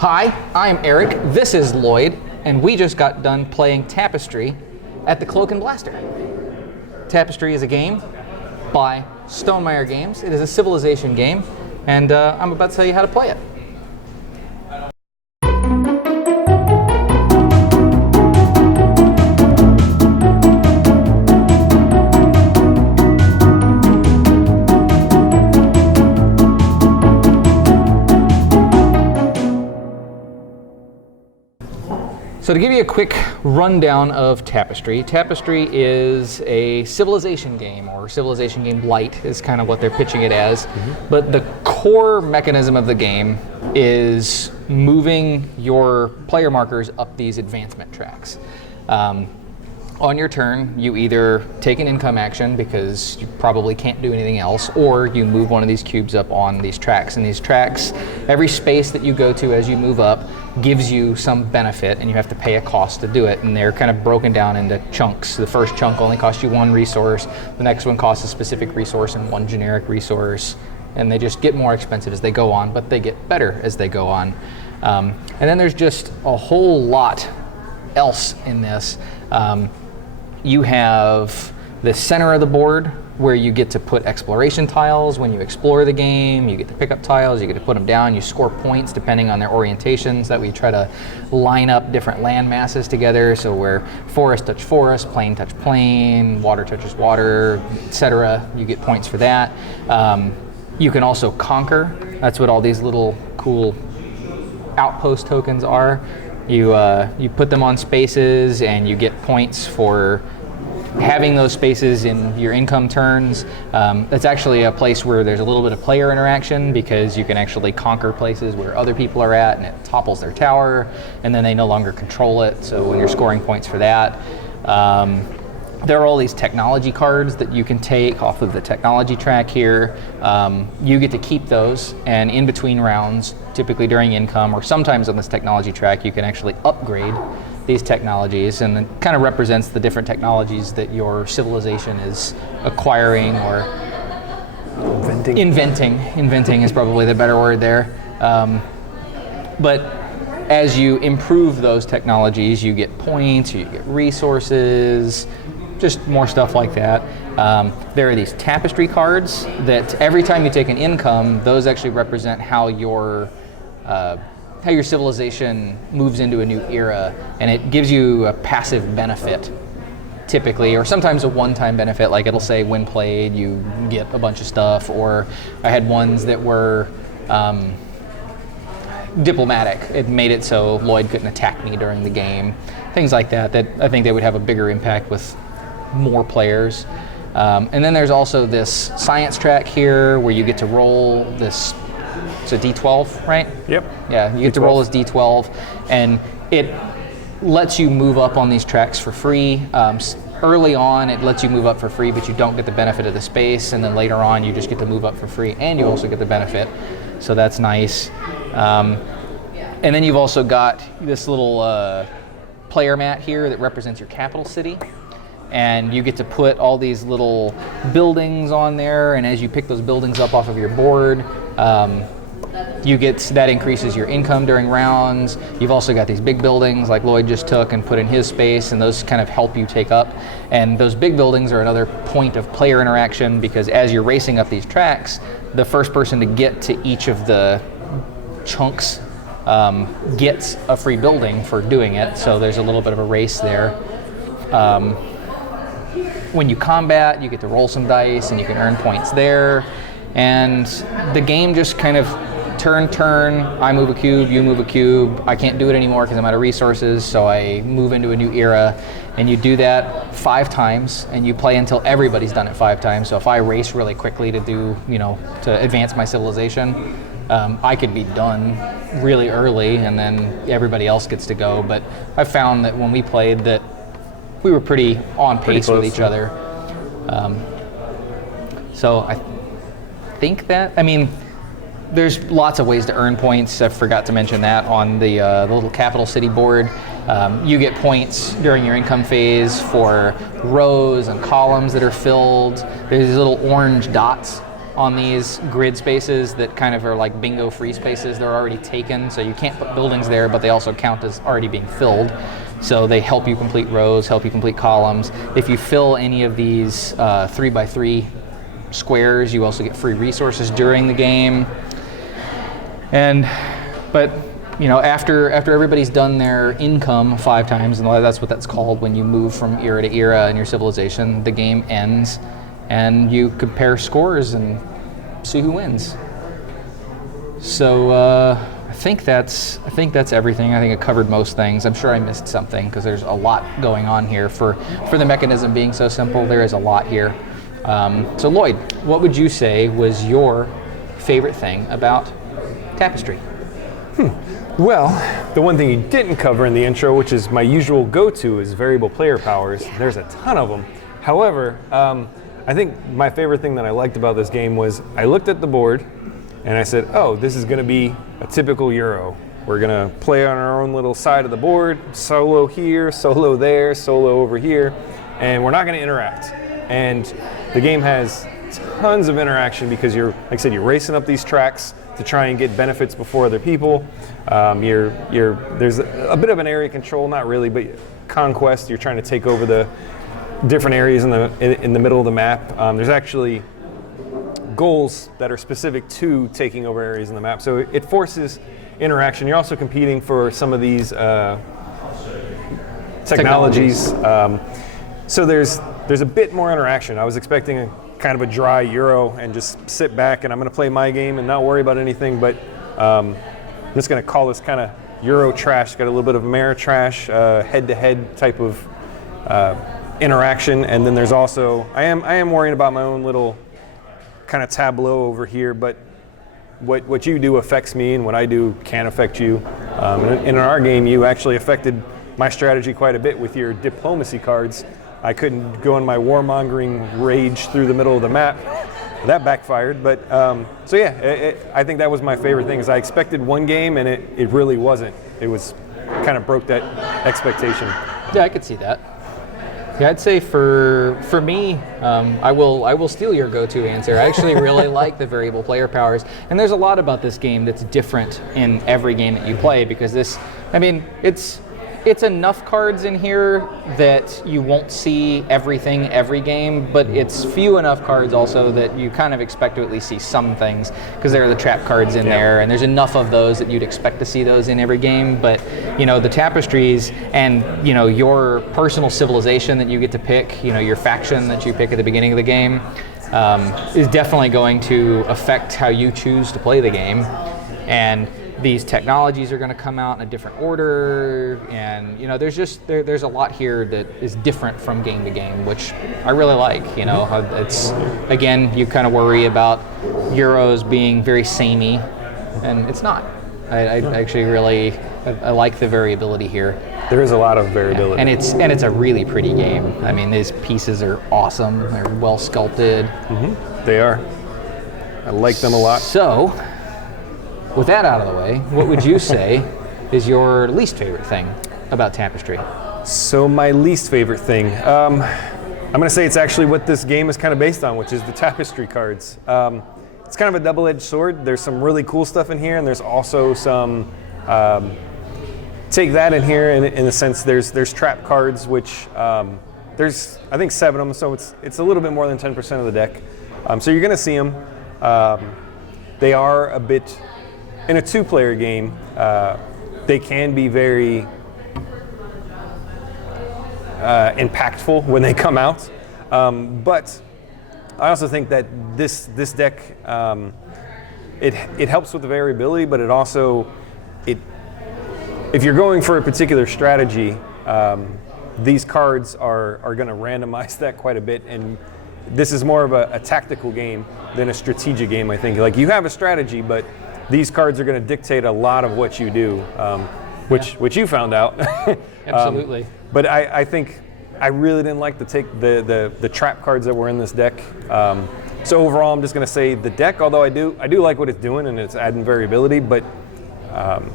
Hi, I'm Eric, this is Lloyd, and we just got done playing Tapestry at the Cloak and Blaster. Tapestry is a game by Stonemaier Games. It is a civilization game, and I'm about to tell you how to play it. So to give you a quick rundown of Tapestry, Tapestry is a civilization game, or civilization game light is kind of what they're pitching it as. But the core mechanism of the game is moving your player markers up these advancement tracks. On your turn, you either take an income action because you probably can't do anything else, or you move one of these cubes up on these tracks. And these tracks, every space that you go to as you move up gives you some benefit, and you have to pay a cost to do it. And they're kind of broken down into chunks. The first chunk only costs you one resource. The next one costs a specific resource and one generic resource. And they just get more expensive as they go on, but they get better as they go on. And then there's just a whole lot else in this. You have the center of the board where you get to put exploration tiles. When you explore the game, you get to pick up tiles, you get to put them down, you score points depending on their orientations. That we try to line up different land masses together, so where forest touch forest, plain touch plain, water touches water, etc. You get points for that. You can also conquer. That's what all these little cool outpost tokens are. You put them on spaces and you get points for having those spaces in your income turns. That's actually a place where there's a little bit of player interaction, because you can actually conquer places where other people are at and it topples their tower, and then they no longer control it, so when you're scoring points for that. There are all these technology cards that you can take off of the technology track here. You get to keep those, and in between rounds, typically during income or sometimes on this technology track, you can actually upgrade these technologies, and it kind of represents the different technologies that your civilization is acquiring or inventing is probably the better word there. But as you improve those technologies, you get points, you get resources, just more stuff like that. There are these tapestry cards that every time you take an income, those actually represent how your civilization moves into a new era, and it gives you a passive benefit typically, or sometimes a one-time benefit, like it'll say when played you get a bunch of stuff, or I had ones that were diplomatic. It made it so Lloyd couldn't attack me during the game. Things like that I think they would have a bigger impact with more players. And then there's also this science track here where you get to roll this, it's a D12, right? Yep. Yeah, you get to roll this D12, and it lets you move up on these tracks for free. Early on, it lets you move up for free, but you don't get the benefit of the space, and then later on, you just get to move up for free, and you also get the benefit. So that's nice. And then you've also got this little player mat here that represents your capital city. And you get to put all these little buildings on there, and as you pick those buildings up off of your board, that increases your income during rounds. You've also got these big buildings like Lloyd just took and put in his space, and those kind of help you take up. And those big buildings are another point of player interaction, because as you're racing up these tracks, the first person to get to each of the chunks gets a free building for doing it, so there's a little bit of a race there. When you combat, you get to roll some dice and you can earn points there. And the game just kind of turn, I move a cube, you move a cube. I can't do it anymore because I'm out of resources, so I move into a new era. And you do that 5 times, and you play until everybody's done it 5 times. So if I race really quickly to to advance my civilization, I could be done really early, and then everybody else gets to go. But I found that when we played that we were pretty on pace with each other. So I think that, there's lots of ways to earn points. I forgot to mention that on the little capital city board. You get points during your income phase for rows and columns that are filled. There's these little orange dots on these grid spaces that kind of are like bingo free spaces. They're already taken, so you can't put buildings there, but they also count as already being filled. So they help you complete rows, help you complete columns. If you fill any of these 3x3 squares, you also get free resources during the game. But after everybody's done their income 5 times, and that's what that's called when you move from era to era in your civilization, the game ends, and you compare scores and see who wins. So I think that's everything. I think it covered most things. I'm sure I missed something because there's a lot going on here. For the mechanism being so simple, there is a lot here. So Lloyd, what would you say was your favorite thing about Tapestry? Well, the one thing you didn't cover in the intro, which is my usual go-to, is variable player powers. Yeah. There's a ton of them. However, I think my favorite thing that I liked about this game was I looked at the board and I said, oh, this is going to be a typical Euro. We're going to play on our own little side of the board, solo here, solo there, solo over here, and we're not going to interact. And the game has tons of interaction because you're racing up these tracks to try and get benefits before other people. There's a bit of an area control, not really, but conquest. You're trying to take over the different areas in the middle of the map. There's actually goals that are specific to taking over areas in the map, so it forces interaction. You're also competing for some of these technologies. So there's a bit more interaction. I was expecting kind of a dry Euro and just sit back and I'm going to play my game and not worry about anything, but I'm just going to call this kind of Euro trash. Got a little bit of Ameritrash, head-to-head type of interaction, and then there's also I am worrying about my own little kind of tableau over here, but what you do affects me and what I do can affect you. In our game, you actually affected my strategy quite a bit with your diplomacy cards. I couldn't go on my warmongering rage through the middle of the map. That backfired, but so yeah, I think that was my favorite thing. Is I expected one game and it really wasn't. It was kind of broke that expectation. Yeah, I could see that. Yeah, I'd say for me, I will steal your go-to answer. I actually really like the variable player powers, and there's a lot about this game that's different in every game that you play because it's enough cards in here that you won't see everything every game, but it's few enough cards also that you kind of expect to at least see some things because there are the trap cards in there, and there's enough of those that you'd expect to see those in every game. But the tapestries and your personal civilization that you get to pick, your faction that you pick at the beginning of the game, is definitely going to affect how you choose to play the game. And these technologies are going to come out in a different order, and there's a lot here that is different from game to game, which I really like. It's again, you kind of worry about Euros being very samey, and it's not. I actually really I like the variability here. There is a lot of variability, and it's a really pretty game. I mean, these pieces are awesome. They're well sculpted. Mm-hmm. They are. I like them a lot. So, with that out of the way, what would you say is your least favorite thing about Tapestry? So my least favorite thing, I'm going to say it's actually what this game is kind of based on, which is the Tapestry cards. It's kind of a double-edged sword. There's some really cool stuff in here, and there's also some take that in here in the sense there's trap cards, which there's I think 7 of them, so it's a little bit more than 10% of the deck. So you're going to see them. They are a bit. In a 2-player game, they can be very impactful when they come out. But I also think that this deck, it helps with the variability, but it also, if you're going for a particular strategy, these cards are going to randomize that quite a bit. And this is more of a tactical game than a strategic game, I think. Like, you have a strategy, but these cards are going to dictate a lot of what you do, which you found out. Absolutely. But I think I really didn't like the trap cards that were in this deck. So overall, I'm just going to say the deck. Although I do like what it's doing and it's adding variability. But I'm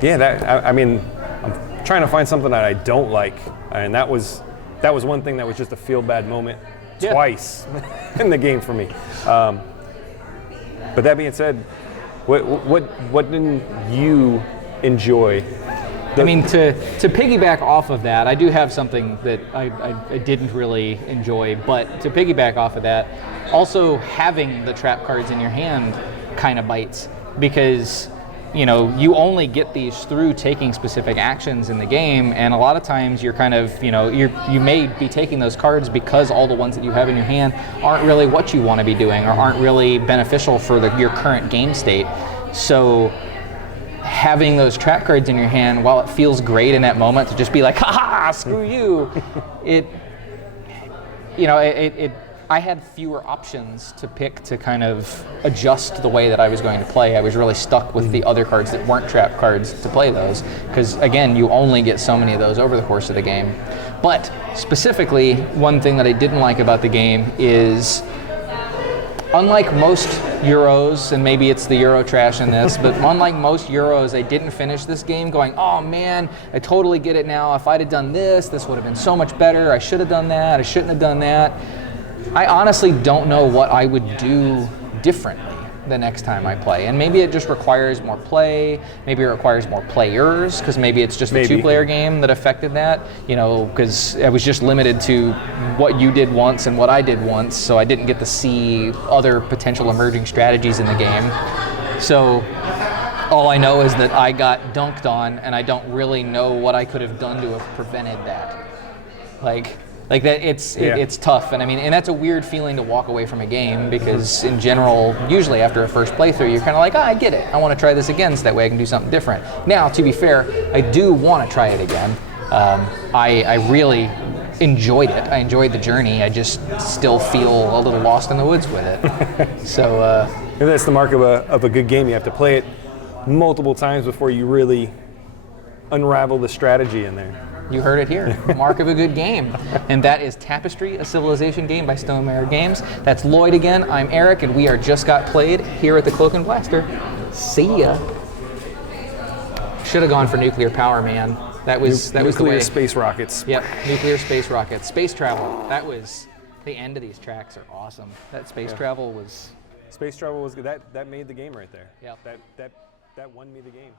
trying to find something that I don't like, and that was one thing that was just a feel bad moment twice in the game for me. But that being said, what didn't you enjoy? I mean, to piggyback off of that, I do have something that I didn't really enjoy, but to piggyback off of that, also having the trap cards in your hand kind of bites, because you only get these through taking specific actions in the game, and a lot of times you're kind of, you may be taking those cards because all the ones that you have in your hand aren't really what you want to be doing or aren't really beneficial for your current game state. So having those trap cards in your hand, while it feels great in that moment to just be like, ha, screw you, I had fewer options to pick to kind of adjust the way that I was going to play. I was really stuck with the other cards that weren't trap cards to play those, because again, you only get so many of those over the course of the game. But specifically, one thing that I didn't like about the game is, unlike most Euros, and maybe it's the Euro trash in this, but unlike most Euros, I didn't finish this game going, oh man, I totally get it now. If I'd have done this would have been so much better. I should have done that. I shouldn't have done that. I honestly don't know what I would do differently the next time I play. And maybe it just requires more play. Maybe it requires more players, because maybe it's just a two-player game that affected that. Because I was just limited to what you did once and what I did once, so I didn't get to see other potential emerging strategies in the game. So all I know is that I got dunked on, and I don't really know what I could have done to have prevented that. Like that, it's tough, and and that's a weird feeling to walk away from a game, because in general, usually after a first playthrough, you're kind of like, I get it. I want to try this again, so that way I can do something different. Now, to be fair, I do want to try it again. I really enjoyed it. I enjoyed the journey. I just still feel a little lost in the woods with it. So maybe that's the mark of a good game. You have to play it multiple times before you really unravel the strategy in there. You heard it here. Mark of a good game. And that is Tapestry, a civilization game by Stonemaier Games. That's Lloyd again. I'm Eric, and we are Just Got Played here at the Cloak and Blaster. See ya. Should have gone for nuclear power, man. That was the way. Nuclear space rockets. Yep, nuclear space rockets. Space travel. That was the end of these tracks are awesome. That space travel was. Space travel was good. That made the game right there. Yep. That won me the game.